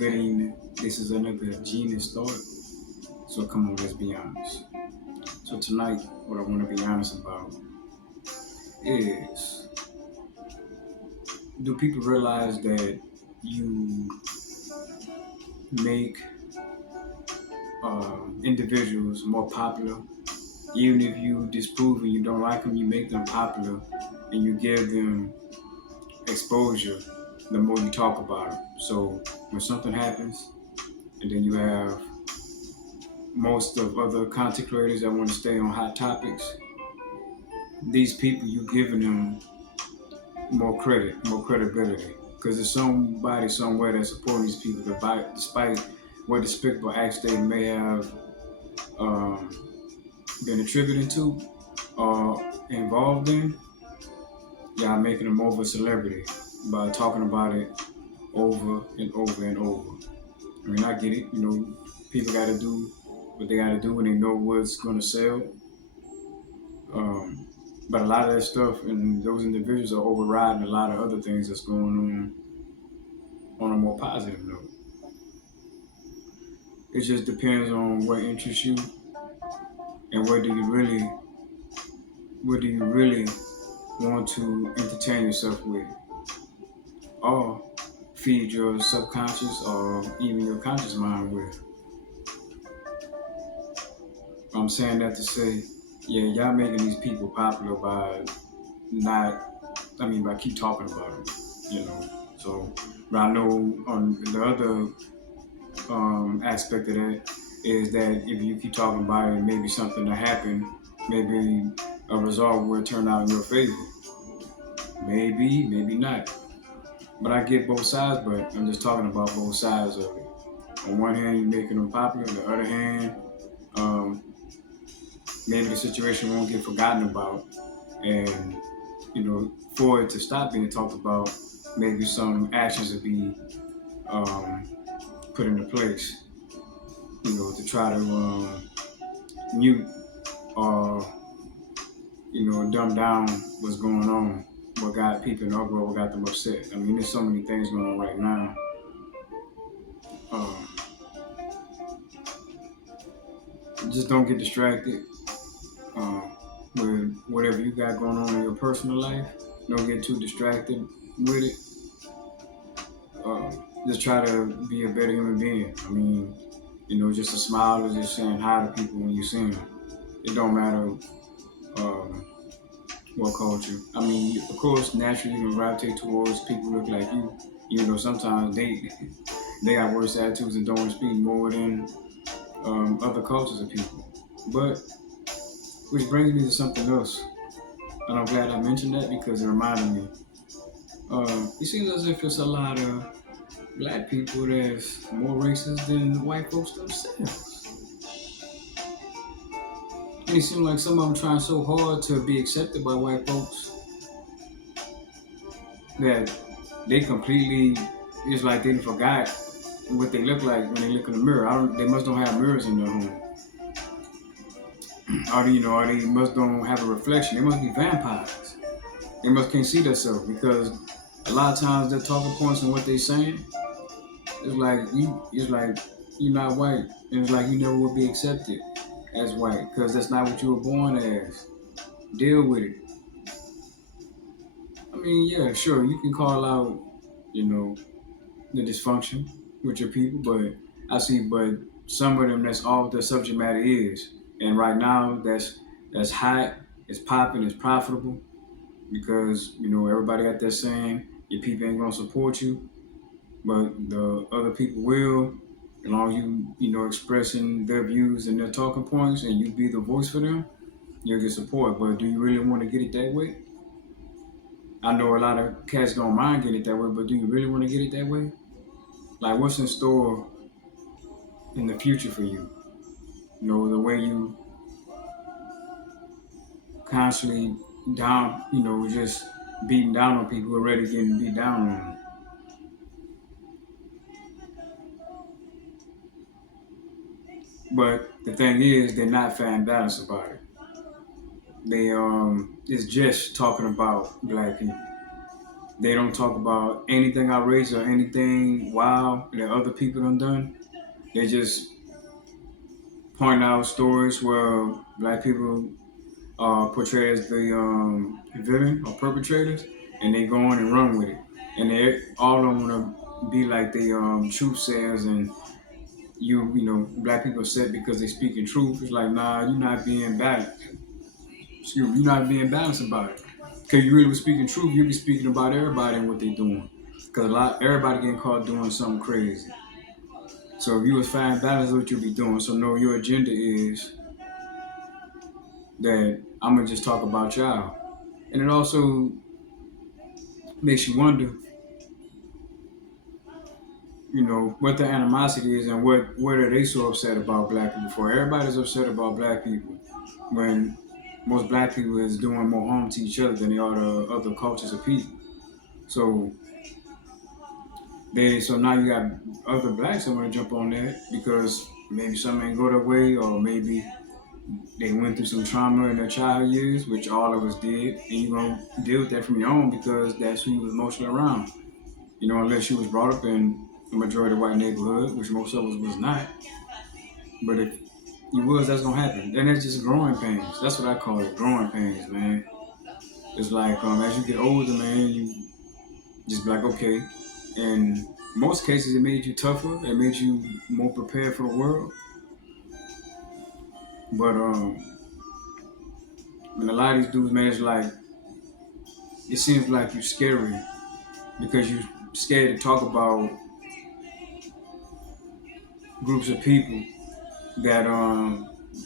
Good evening. This is another Genius Thought. So come on, let's be honest. So tonight, what I want to be honest about is, do people realize that you make individuals more popular? Even if you disprove and you don't like them, you make them popular and you give them exposure the more you talk about them. So when something happens, and then you have most of other content creators that want to stay on hot topics, these people you giving them more credit, more credibility, because there's somebody somewhere that's supporting these people despite what despicable acts they may have um, been attributed to or involved in. Y'all making them over a celebrity by talking about it over and over and over. I mean, I get it. People got to do what they got to do when they know what's going to sell. Um, but a lot of that stuff and those individuals are overriding a lot of other things that's going on a more positive note. It just depends on what interests you and what do you really want to entertain yourself with, or feed your subconscious or even your conscious mind with. I'm saying that to say, yeah, y'all making these people popular by by keep talking about them, you know. So, but I know on the other aspect of that is that if you keep talking about it, maybe something will happen, maybe a result will turn out in your favor. Maybe, maybe not. But I get both sides, but I'm just talking about both sides of it. On one hand, you're making them popular. On the other hand, um, maybe the situation won't get forgotten about. And, for it to stop being talked about, maybe some actions will be um, put into place, to try to mute or dumb down what's going on, what got people in uproar, what got them upset. I mean, there's so many things going on right now. Um, just don't get distracted with whatever you got going on in your personal life. Don't get too distracted with it. Just try to be a better human being. I mean, just a smile or just saying hi to people when you see them. It don't matter um, what culture. I mean, of course, naturally you can gravitate towards people who look like you. Even though sometimes they got worse attitudes and don't speak more than other cultures of people. But which brings me to something else, and I'm glad I mentioned that because it reminded me. It seems as if it's a lot of black people that's more racist than the white folks themselves. And it seems like some of them trying so hard to be accepted by white folks that they completely, it's like they forgot what they look like when they look in the mirror. They must don't have mirrors in their home. Or they must don't have a reflection. They must be vampires. They must can't see themselves because a lot of times their talking points and what they saying, it's like you're not white. And it's like you never would be accepted as white because that's not what you were born as. Deal with it. I mean, yeah, sure, you can call out, you know, the dysfunction with your people, but some of them that's all the subject matter is. And right now that's hot, it's popping, it's profitable because, everybody got that saying, your people ain't gonna support you, but the other people will, as long as expressing their views and their talking points and you be the voice for them, you'll get support. But do you really want to get it that way? I know a lot of cats don't mind getting it that way, but do you really want to get it that way? Like, what's in store in the future for you? The way you constantly down, just beating down on people who are already getting beat down on. But the thing is, they're not fair and balanced about it. They it's just talking about black people. They don't talk about anything outrageous or anything wild that other people done. They just point out stories where black people are portrayed as the villain or perpetrators, and they go on and run with it. And they all of them want to be like the truth sayers, and you know, black people said because they speaking truth. It's like, nah, you're not being balanced. Excuse me, you're not being balanced about it. Cause you really was speaking truth, you be speaking about everybody and what they doing. Cause everybody getting caught doing something crazy. So if you was fine balance, what you'll be doing. So no, your agenda is that I'm gonna just talk about y'all, and it also makes you wonder, you know, what the animosity is and what are they so upset about black people for? Everybody's upset about black people when most black people is doing more harm to each other than they are to other cultures of people. So so now you got other blacks that want to jump on that because maybe something ain't go their way, or maybe they went through some trauma in their child years, which all of us did, and you're gonna deal with that from your own because that's who you was mostly around. You know, unless you was brought up in a majority white neighborhood, which most of us was not. But if you was, that's gonna happen. And it's just growing pains. That's what I call it, growing pains, man. It's like as you get older, man, you just be like, okay. In most cases, it made you tougher. It made you more prepared for the world. But when a lot of these dudes, man, it's like it seems like you're scary because you're scared to talk about groups of people that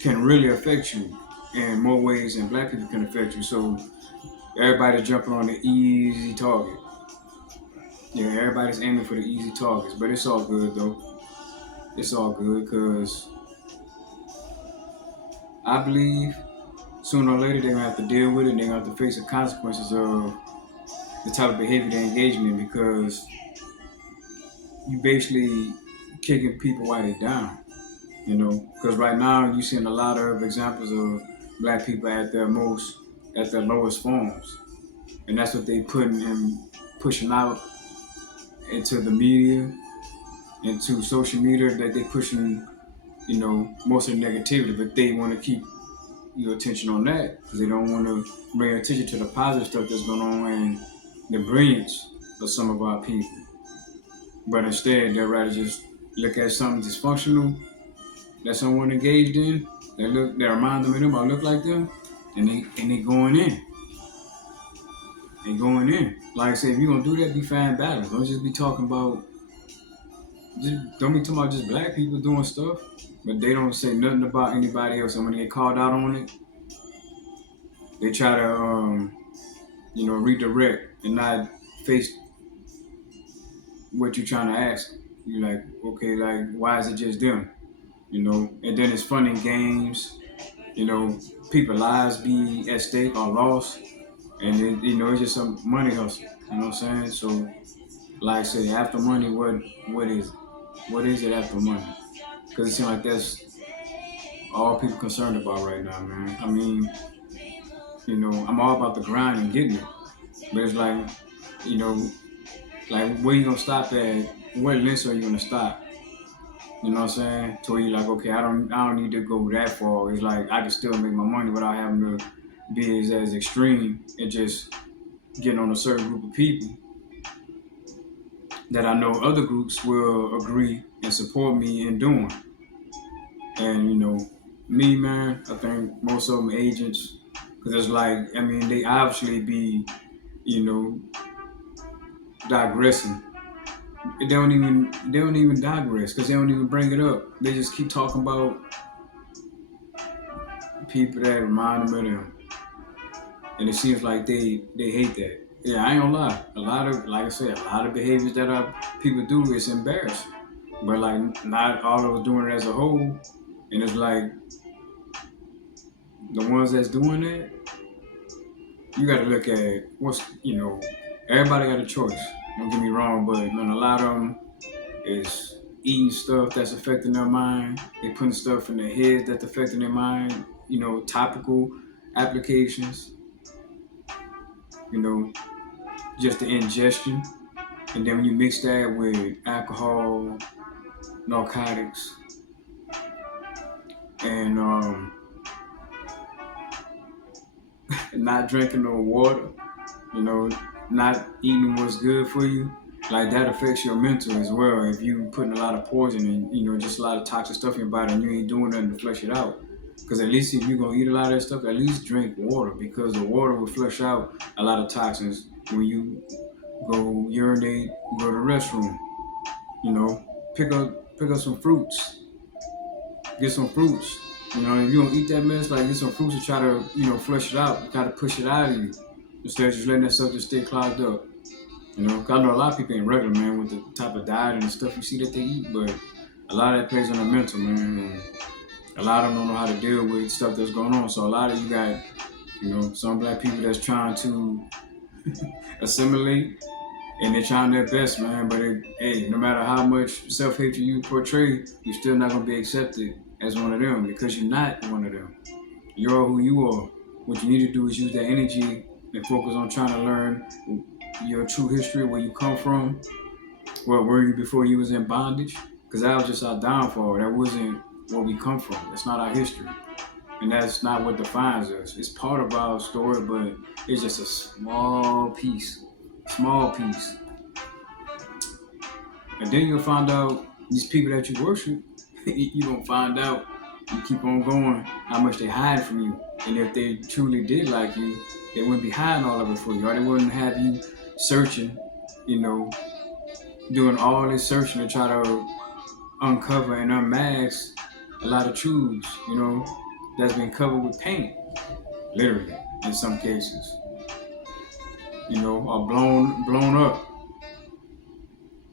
can really affect you in more ways than black people can affect you. So everybody's jumping on the easy target. Yeah, everybody's aiming for the easy targets, but it's all good though. It's all good because I believe sooner or later they're gonna have to deal with it and they're gonna have to face the consequences of the type of behavior they're engaging in because you basically kicking people while they're down. You know, because right now you're seeing a lot of examples of black people at their lowest forms, and that's what they putting and pushing out into the media, into social media, that they pushing, you know, most of the negativity, but they want to keep your attention on that because they don't want to bring attention to the positive stuff that's going on and the brilliance of some of our people. But instead, they'd rather just look at something dysfunctional that someone engaged in, that remind them of them or look like them, and they going in. They going in. Like I said, if you gonna do that, be fine balance. Don't just be talking about don't be talking about just black people doing stuff, but they don't say nothing about anybody else. And when they get called out on it, they try to you know, redirect and not face what you're trying to ask. You're like, okay, like why is it just them? You know, and then it's fun and games. You know, people lives be at stake or lost, and you know, it's just some money hustle. You know what I'm saying? So, like I said, after money, what is it? What is it after money? Because it seems like that's all people concerned about right now, man. I mean, you know, I'm all about the grind and getting it, but it's like, you know, like where you gonna stop at? What lengths are you gonna stop? You know what I'm saying? To where you're like, okay, I don't need to go that far. It's like I can still make my money without having to be as extreme and just getting on a certain group of people that I know other groups will agree and support me in doing. And you know, me, man, I think most of them agents, because it's like, I mean, they obviously be, you know, digressing. They don't even digress because they don't even bring it up. They just keep talking about people that remind them of them, and it seems like they hate that. Yeah, I ain't gonna lie. A lot of, like I said, a lot of behaviors that people do is embarrassing. But like not all of us doing it as a whole, and it's like the ones that's doing that, you got to look at what's, you know, everybody got a choice. Don't get me wrong, but man, a lot of them is eating stuff that's affecting their mind. They putting stuff in their heads that's affecting their mind. You know, topical applications. You know, just the ingestion. And then when you mix that with alcohol, narcotics, and not drinking no water, you know, not eating what's good for you, like that affects your mental as well. If you putting a lot of poison and just a lot of toxic stuff in your body and you ain't doing nothing to flush it out. Because at least if you're gonna eat a lot of that stuff, at least drink water, because the water will flush out a lot of toxins when you go urinate, go to the restroom. Pick up some fruits, get some fruits. If you don't eat that mess, like get some fruits to try to, flush it out, try to push it out of you, instead of just letting that stuff just stay clogged up. 'Cause I know a lot of people ain't regular, man, with the type of diet and the stuff you see that they eat, but a lot of that plays on the mental, man, and a lot of them don't know how to deal with stuff that's going on. So a lot of you got, some black people that's trying to assimilate, and they're trying their best, man. But hey, no matter how much self-hatred you portray, you're still not gonna be accepted as one of them, because you're not one of them. You're who you are. What you need to do is use that energy and focus on trying to learn your true history, where you come from. What were you before you was in bondage? Because that was just our downfall. That wasn't where we come from. That's not our history. And that's not what defines us. It's part of our story, but it's just a small piece. Small piece. And then you'll find out these people that you worship, you're going to find out, you keep on going, how much they hide from you. And if they truly did like you, they wouldn't be hiding all of it for you. Or they wouldn't have you searching, doing all this searching to try to uncover and unmask a lot of truths, that's been covered with paint, literally, in some cases, or blown up,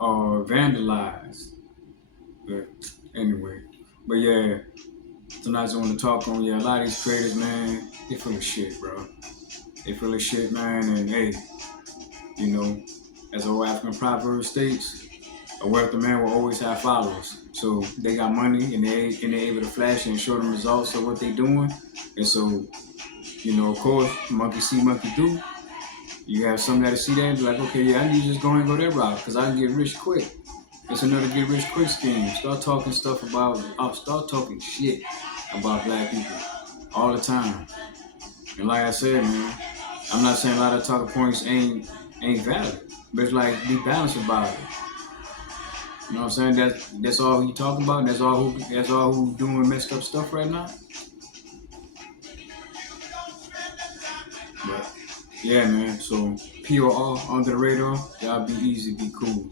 or vandalized. But anyway, yeah, tonight's I want to talk on, a lot of these creators, man, they full of shit, bro. They full of shit, man, and hey, as old African proverb states, a wealthy man will always have followers. So they got money and they're able to flash and show them results of what they're doing. And so, of course, monkey see, monkey do. You have some that'll see that and be like, okay, yeah, I need to just go ahead and go that route because I can get rich quick. It's another get rich quick scheme. Start talking shit about black people all the time. And like I said, man, I'm not saying a lot of talking points ain't valid, but it's like, be balanced about it. You know what I'm saying? That's all you talking about. That's all who doing messed up stuff right now. But yeah, man. So POR under the radar. Y'all be easy, be cool.